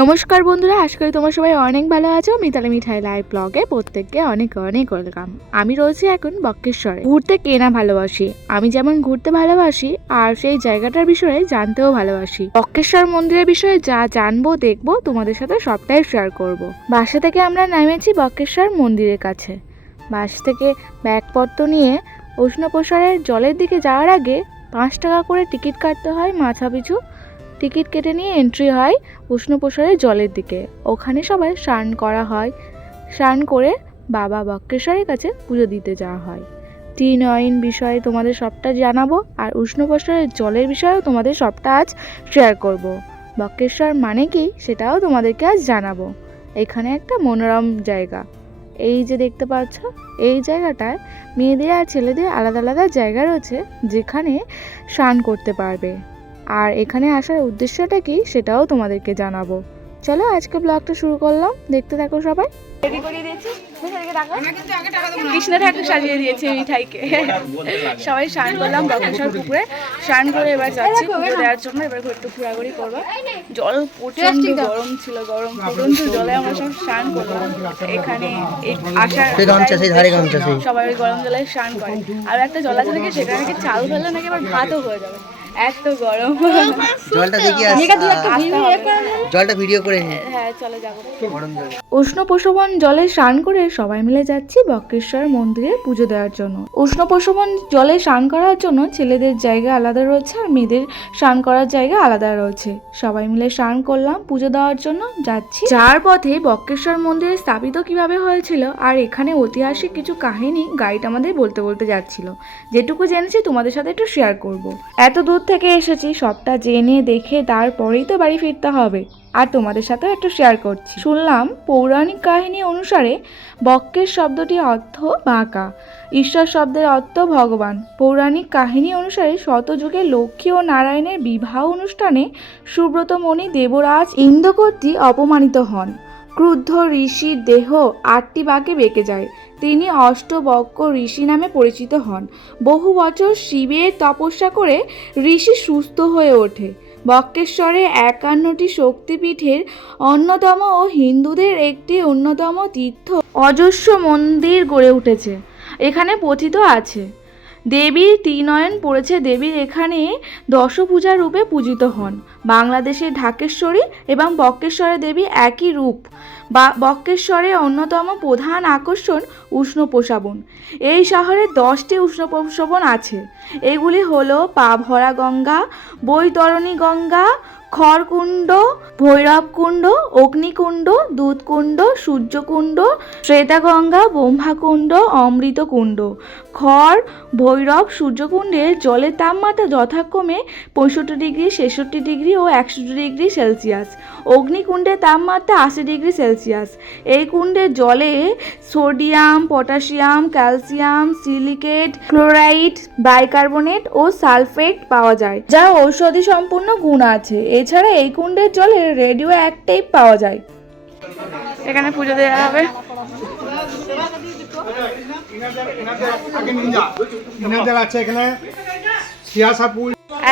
নমস্কার বন্ধুরা, আশা করি তোমার সবাই অনেক ভালো আছো। মিতালি মিঠাই লাইভ ব্লগে প্রত্যেককে অনেক অনেক ওয়েলকাম আমি রয়েছি এখন বক্রেশ্বরে ঘুরতে কে না ভালোবাসি? আমি যেমন ঘুরতে ভালোবাসি, আর সেই জায়গাটার বিষয়ে জানতেও ভালোবাসি। বক্রেশ্বর মন্দিরের বিষয়ে যা জানব, দেখব, তোমাদের সাথে সবটাই শেয়ার করব। বাসা থেকে আমরা নেমেছি বক্রেশ্বর মন্দিরের কাছে। বাস থেকে ব্যাগপত্র নিয়ে উষ্ণপ্রসারের জলের দিকে যাওয়ার আগে পাঁচ টাকা করে টিকিট কাটতে হয় মাথা পিছু টিকিট কেটে নিয়ে এন্ট্রি হয় উষ্ণপ্রসারের জলের দিকে। ওখানে সবাই স্নান করা হয়। স্নান করে বাবা বক্রেশ্বরের কাছে পুজো দিতে যাওয়া হয়। টি নয়ন বিষয়ে তোমাদের সবটা জানাব আর উষ্ণপ্রসারের জলের বিষয়েও তোমাদের সবটা আজ শেয়ার করব। বক্রেশ্বর মানে কি সেটাও তোমাদেরকে আজ জানাব। এখানে একটা মনোরম জায়গা। এই যে দেখতে পাচ্ছ, এই জায়গাটায় মেয়েদের আর ছেলেদের আলাদা আলাদা জায়গা রয়েছে যেখানে স্নান করতে পারবে। আর এখানে আসার উদ্দেশ্যটা কি সেটাও তোমাদেরকে জানাব। চলো আজকে ব্লগটা শুরু করলাম দেখতে থাকো সবাই। রেডি করিয়ে দিয়েছি? কৃষ্ণ ঠাকুর সাজিয়ে দিয়েছে মিঠাইকে সবাই স্নান করলাম বক্রেশ্বর পুকুরে। স্নান করে এবার যাচ্ছি দেওয়ার জন্য। এবার একটু ঘোরাঘুরি করব। জল প্রচণ্ড গরম ছিল গরম প্রচণ্ড জলে আমরা সব স্নান করলাম। এখানে আসার সবাই গরম জলে স্নান করে। আর একটা জল আছে নাকি সেটা নাকি চাল ফেললে নাকি? আবার ভাতও হয়ে যাবে। এত গরম। জলটা দেখি জলটা ভিডিও করে হ্যাঁ চলে যাব। উষ্ণ প্রসবন জলে স্নান করে সবাই মিলে যাচ্ছি বক্রেশ্বর মন্দিরে পুজো দেওয়ার জন্য। উষ্ণ প্রসবন জলে স্নান করার জন্য ছেলেদের জায়গা আলাদা রয়েছে আর মেয়েদের স্নান করার জায়গা আলাদা রয়েছে। সবাই মিলে স্নান করলাম পুজো দেওয়ার জন্য যাচ্ছি। যার পথে বক্রেশ্বর মন্দিরে স্থাপিত কীভাবে হয়েছিল আর এখানে ঐতিহাসিক কিছু কাহিনী গাইড আমাদের বলতে বলতে যাচ্ছিল। যেটুকু জেনেছি তোমাদের সাথে একটু শেয়ার করব। এত দূর থেকে এসেছি, সবটা জেনে দেখে তারপরেই তো বাড়ি ফিরতে হবে। আর তোমাদের সাথেও একটু শেয়ার করছি। শুনলাম পৌরাণিক কাহিনী অনুসারে বক্কের শব্দটি অর্থ বাঁকা। ঈশ্বর শব্দের অর্থ ভগবান। পৌরাণিক কাহিনী অনুসারে শতযুগে লক্ষ্মী ও নারায়ণের বিবাহ অনুষ্ঠানে সুব্রতমণি দেবরাজ ইন্দ্র কর্তৃক অপমানিত হন। ক্রুদ্ধ ঋষির দেহ আটটি বাঁকে বেঁকে যায়। তিনি অষ্টবক্র ঋষি নামে পরিচিত হন। বহু বছর শিবের তপস্যা করে ঋষি সুস্থ হয়ে ওঠে। বক্রেশ্বরে একান্নটি শক্তিপীঠের অন্যতম ও হিন্দুদের একটি অন্যতম তীর্থ অজস্র মন্দির গড়ে উঠেছে। এখানে পথিত আছে। দেবীর ত্রিনয়ন পড়েছে দেবীর এখানে দশপূজা রূপে পূজিত হন। বাংলাদেশের ঢাকেশ্বরী এবং বক্রেশ্বরের দেবী একই রূপ। বা বক্রেশ্বরের অন্যতম প্রধান আকর্ষণ উষ্ণ প্রসাবন। এই শহরে দশটি উষ্ণ প্রসাবন আছে। এগুলি হলো পা ভরা গঙ্গা, বৈতরণী গঙ্গা খড়কুণ্ড, ভৈরবকুণ্ড, অগ্নিকুণ্ড, দুধকুণ্ড, সূর্যকুণ্ড, শ্বেতাগঙ্গা, ব্রহ্মাকুণ্ড, অমৃতকুণ্ড। খড়, ভৈরব, সূর্যকুণ্ডের জলের তাপমাত্রা যথাক্রমে পঁয়ষট্টি ডিগ্রি, ছেষট্টি ডিগ্রি ও একষট্টি ডিগ্রি সেলসিয়াস। অগ্নিকুণ্ডের তাপমাত্রা আশি ডিগ্রি সেলসিয়াস। এই কুণ্ডের জলে sodium, potassium, calcium, silicate, chloride, bicarbonate ও সালফেট পাওয়া যায়, যা ঔষধি সম্পূর্ণ গুণ আছে। এছাড়া এই কুণ্ডের জলে রেডিও অ্যাক্টিভ পাওয়া যায়। এখানে পুজো দেওয়া হবে।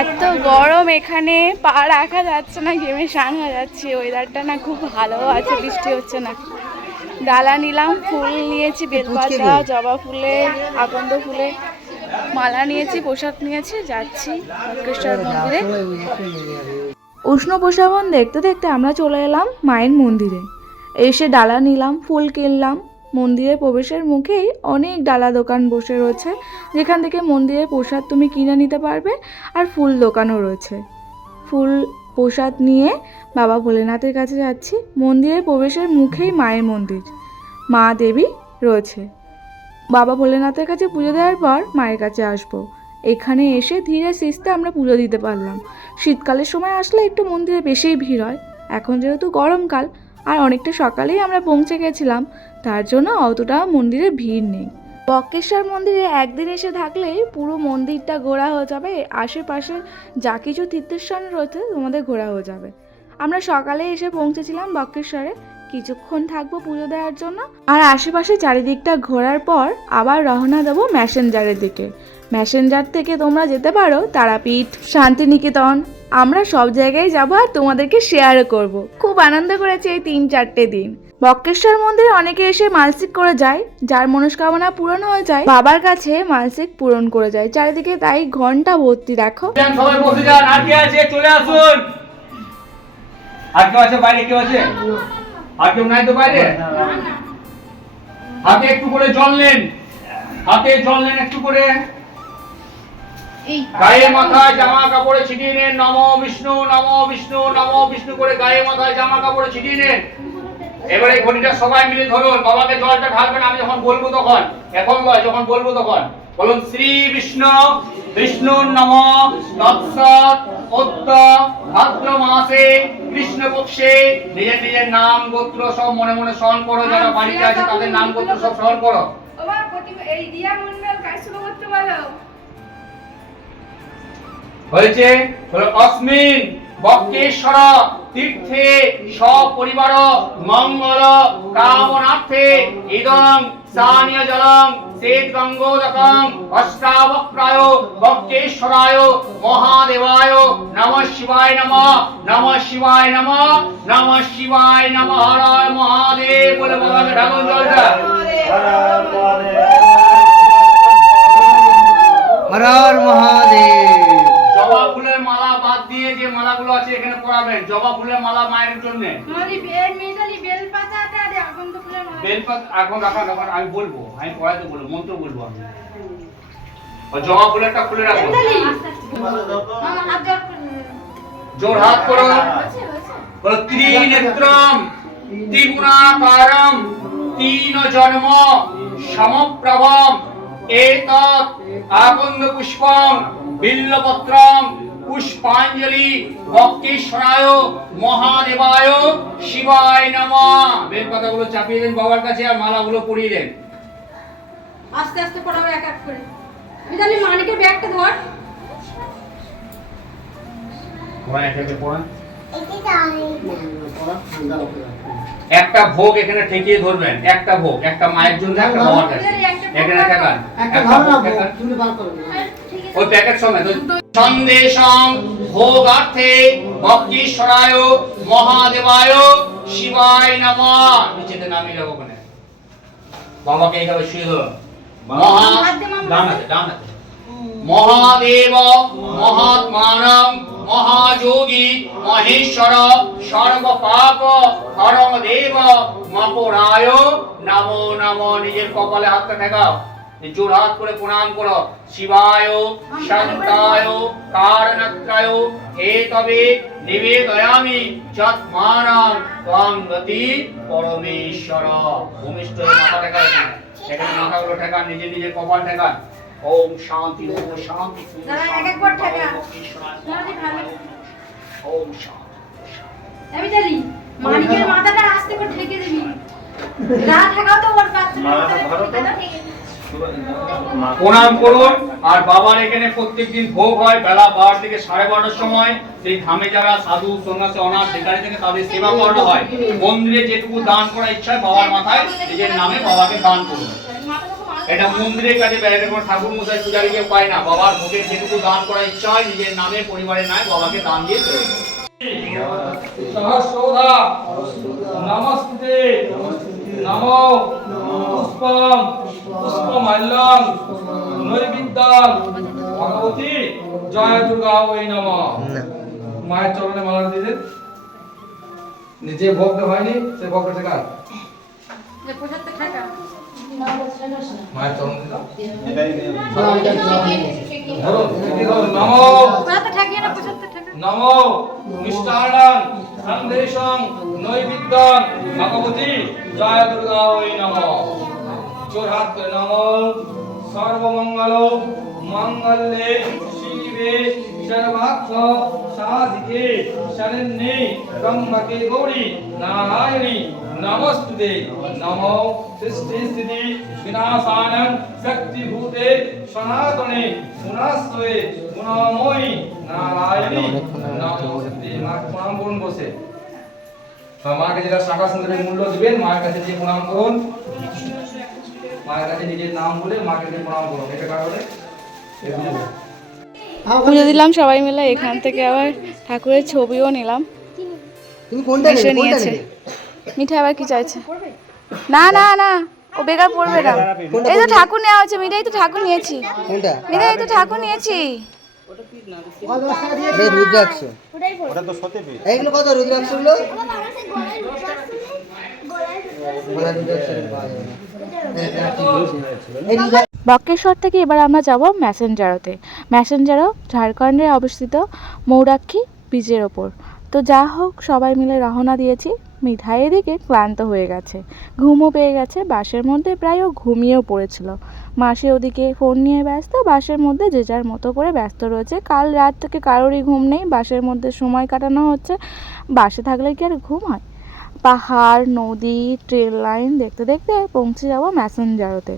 এত গরম, এখানে পা রাখা যাচ্ছে না, গেমে স্নান হয়ে যাচ্ছে ওয়েদারটা না খুব ভালো আছে, বৃষ্টি হচ্ছে না। ডালা নিলাম, ফুল নিয়েছি, বেলপাতা, জবা ফুলে, আকন্দ ফুলে। মালা নিয়েছি প্রসাদ নিয়েছি, যাচ্ছি। বক্রেশ্বর মন্দিরে। উষ্ণ প্রসাবন দেখতে দেখতে আমরা চলে এলাম মায়ের মন্দিরে। এসে ডালা নিলাম, ফুল কিনলাম। মন্দিরে প্রবেশের মুখেই অনেক ডালা দোকান বসে রয়েছে। যেখান থেকে মন্দিরের প্রসাদ তুমি কিনে নিতে পারবে আর ফুল দোকানও রয়েছে। ফুল প্রসাদ নিয়ে বাবা ভোলেনাথের কাছে যাচ্ছি। মন্দিরের প্রবেশের মুখেই মায়ের মন্দির। মা দেবী রয়েছে। বাবা ভোলেনাথের কাছে পুজো দেওয়ার পর মায়ের কাছে আসব। এখানে এসে ধীরে সিস্তে আমরা পুজো দিতে পারলাম। শীতকালের সময় আসলে একটু মন্দিরে বেশিই ভিড় হয়। এখন যেহেতু গরমকাল, আর অনেকটা সকালেই আমরা পৌঁছে গেছিলাম, তার জন্য অতটা মন্দিরে ভিড় নেই। বক্রেশ্বর মন্দিরে একদিন এসে থাকলেই পুরো মন্দিরটা ঘোরা হয়ে যাবে, আশেপাশে যা কিছু তীর্থস্থান রয়েছে তোমাদের ঘোরা হয়ে যাবে। আমরা সকালে এসে পৌঁছেছিলাম বক্রেশ্বরে, কিছুক্ষণ থাকব পুজো দেওয়ার জন্য। আর আশেপাশে চারিদিকটা ঘোরার পর আবার রওনা দেবো ম্যাসেঞ্জারের দিকে। ম্যাসেঞ্জার থেকে তোমরা যেতে পারো, তারাপীঠ, শান্তিনিকেতন। আমরা সব জায়গায় যাব আর তোমাদেরকে শেয়ারও করব। খুব আনন্দ করেছে এই তিন চারটে দিন। বক্রেশ্বর মন্দিরে অনেকে এসে মানসিক করে যায়, যার মনস্কামনা পূরণ হয়ে যায়। বাবার কাছে মানসিক পূরণ করে যায়। চারিদিকে তাই ঘণ্টা ভর্তি, দেখো। হাতে একটু করে জল নেন। হাতে জল নেন একটু করে। গায়ে মাথায় জামা কাপড়ে ছিটিয়ে নেন। নম বিষ্ণু নম বিষ্ণু নম বিষ্ণু করে গায়ে মাথায় জামা কাপড়ে ছিটিয়ে নেন। এবারে ঘড়িটা সবাই মিলে ধরুন। বাবাকে জলটা ঢালবেন, আমি যখন বলব তখন। এখন নয়, যখন বলব তখন। বলুন, শ্রী বিষ্ণু বিষ্ণু নম, তৎসৎ অদ্য ভাদ্র মাসে কৃষ্ণ পক্ষে নিজের নিজের নাম, গোত্র সব মনে মনে স্মরণ করো, যারা বাড়িতে আছে তাদের নাম, গোত্র সব স্মরণ করো। এই দিয়া মন্ডল শুরু করতে বলো? হয়েছে অস্মিন, বক্রেশ্বর, তীর্থে সপরিবার মঙ্গল, কামনার্থে ইদং স্থানীয় জলং শ্বেত গঙ্গোদকং অষ্টাবক্রায়, বক্রেশ্বরায়, মহাদেবায়, নম শিবায় নম নম শিবায় নম নম শিবায় নম, হর মহাদেব বলে ঢাকুন জলটা হর হর মহাদেব। জবা ফুলের মালা বাদ দিয়ে যে মালাগুলো আছে এখানে পরাবেন। জবা ফুলের মালা মায়ের জন্য। মারি বেল মেটালি বেল পাতাটা আর এখন তো ফুলের মালা। বেলপাত এখন রাখা রাখা আমি বলব আমি পড়াতে বলব মন্ত্র বলব আমি। আর জবা ফুলেরটা খুলে রাখো। মেটালি মামা হাত জোর জোর হাত করো। হয়েছে হয়েছে বলো ত্রিনেত্রম ত্রিগুণাকারম তিন জন্ম সমপ্রভম এতৎ আকন্দ পুষ্পম বিল্লপত্রম পুষ্পাঞ্জলি বক্রেশ্বরায় মহাদেবায় শিবায় নমঃ। বেলপাতাগুলো চাপিয়ে দেন বাবার কাছে আর মালাগুলো পরিয়ে দেন। আস্তে আস্তে পড়াবে এক এক করে। মেটালি মানিকের ব্যাগটা ধর। একটা ভোগ এখানে ঠেকিয়ে ধরবেন একটা ভোগ একটা মায়ের জন্য একটা বাবার কাছে এখানে ঠেকান একটা ভোগ ঠেকান ওই প্যাকেট সমেত সন্দেশং ভোগার্থে বক্রেশ্বরায় মহাদেবায় শিবায় নমঃ। নিচেতে নামিয়ে ওখানে। বাবাকে এইভাবে শুয়ে ধরো। ডান হাতে ডান হাতে। মহাদেব মহাত্মানং মহাযোগী মহেশ্বর সর্ব পাপ হরম দেব মকরায় নমো নমো। নিজের কপালে হাতটা ঠেকাও। জোর হাত করে প্রণাম করো শিবায় শান্তায় কারণত্রায় হে তবে নিবেদয়ামি যৎমানং ত্বং গতি পরমেশ্বর ভূমিষ্ঠ মাথা ঠেকা এখানে এখানে মাথাগুলো ঠেকান নিজে নিজের কপাল ঠেকান ওম শান্তি ওম শান্তি ওম শান্তি, মেটালি মানিকের মাথাটা আস্তে করে ঠেকে দিবি না ঠেকাও তো ওর বাচ্চার মাথাটা। প্রণাম করুন। আর বাবার এখানে প্রত্যেক দিন ভোগ হয় বেলা বারো থেকে সাড়ে বারোটার সময়। সেই ধামে যারা সাধু সন্ন্যাসী অনার যেখানে থেকে তাদের সেবা করানো হয়। মন্দিরে যেটুকু দান করার ইচ্ছা বাবার মাথায় নিজের নামে বাবাকে দান করুন। এটা মন্দিরের কাছে বেড়াতে কোনো ঠাকুর মশাই পূজারীকে পায় না। বাবার ভোগে যেটুকু দান করার ইচ্ছা হয় নিজের নামে পরিবারের নামে বাবাকে দান দিয়ে চলে সহস্রধা। নমস্তে। নম। পুষ্পম। মাল্যং ভগবতী জয় দুর্গা ওই নম। মায়ের চরণে মালা দিলেন যে হয়নি সে কার? নৈবিদ্যং ভগবতী জয় দুর্গা ওই নমঃ। জোর করে নম সর্বমঙ্গল, মঙ্গলে শিবে সর্বাক্ষ সাধিকে শরণ্যে ব্রহ্মকে গৌরী নারায়ণী। নমস্তুতে। নমো সৃষ্টি স্থিতি বিনাশানং শক্তিভূতে সনাতনে গুণাস্ত্রে গুণময়ী নারায়ণী। নমস্তে মা প্রণাম করুন বসে। মাকে যেটা শাখা সুন্দরের মূল্য দিবেন, মায়ের কাছে যে প্রণাম করুন। মায়ের কাছে নিজের নাম বলে মাকে প্রণাম করো। এটা কারণে পুজো দিলাম সবাই মিলে এখান থেকে আবার ঠাকুরের ছবিও নিলাম। নিয়েছে। মিঠা আবার কি চাইছে? না না না ও বেকার পড়বে না। এই তো ঠাকুর নেওয়া হচ্ছে মিঠাই তো ঠাকুর নিয়েছি। কোনটা? মিঠাই তো ঠাকুর নিয়েছি। এইগুলো কত রুদ্রাক্ষগুলো বক্রেশ্বর থেকে এবার আমরা যাব ম্যাসেঞ্জারোতে। ম্যাসেঞ্জারো ঝাড়খণ্ডে অবস্থিত মৌরাক্ষী বীজের ওপর। তো যা হোক সবাই মিলে রওনা দিয়েছি। মিঠাই এদিকে ক্লান্ত হয়ে গেছে। ঘুমও পেয়ে গেছে বাসের মধ্যে প্রায় ঘুমিয়েও পড়েছিল। মাসি ওদিকে ফোন নিয়ে ব্যস্ত বাসের মধ্যে যে যার মতো করে ব্যস্ত রয়েছে। কাল রাত থেকে কারোরই ঘুম নেই বাসের মধ্যে সময় কাটানো হচ্ছে বাসে থাকলে কি আর ঘুম হয়? পাহাড়, নদী, ট্রেন লাইন দেখতে দেখতে পৌঁছে যাব ম্যাসেঞ্জারোতে।